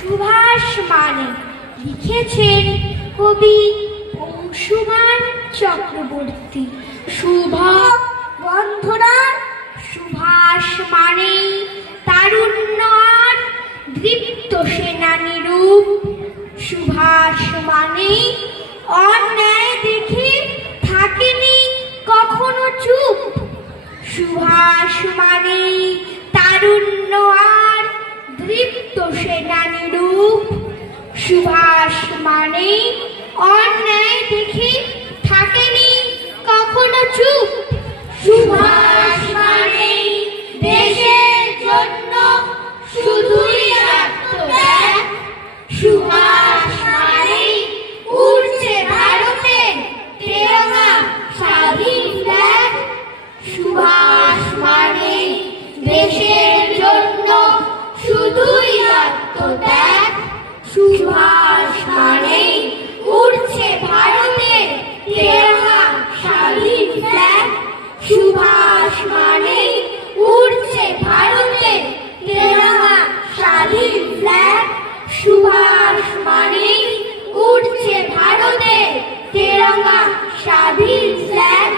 সুভাষ মানে লিখেছেন কবি অংশুমান চক্রবর্তী। শুভা বন্ধনা সুভাষ মানে তারুণ্য আর দীপ্ত সেনানী রূপ। সুভাষ মানে অন্যায় দেখে থাকেনি কখনো চুপ। সুভাষ মানে তারুণ্য আর দীপ্ত সেনানী রূপ। সুভাষ মানে অন্যায় দেখে থাকেনি কখনো চুপ। সুভাষ মানে দেশের জন্য শুধুই আত্মত্যাগ। সুভাষ মানে উড়ছে ভারতের তেরঙা স্বাধীন ফ্ল্যাগ। সুভাষ মানে দেশের জন্য শুধুই আত্মত্যাগ। সুভাষ মানে উড়ছে ভারতের তেরঙা স্বাধীন ফ্ল্যাগ। সুভাষ মানে উড়ছে ভারতের তেরঙা স্বাধীন ফ্ল্যাগ। সুভাষ মানে উড়ছে ভারতের তেরঙা স্বাধীন ফ্ল্যাগ।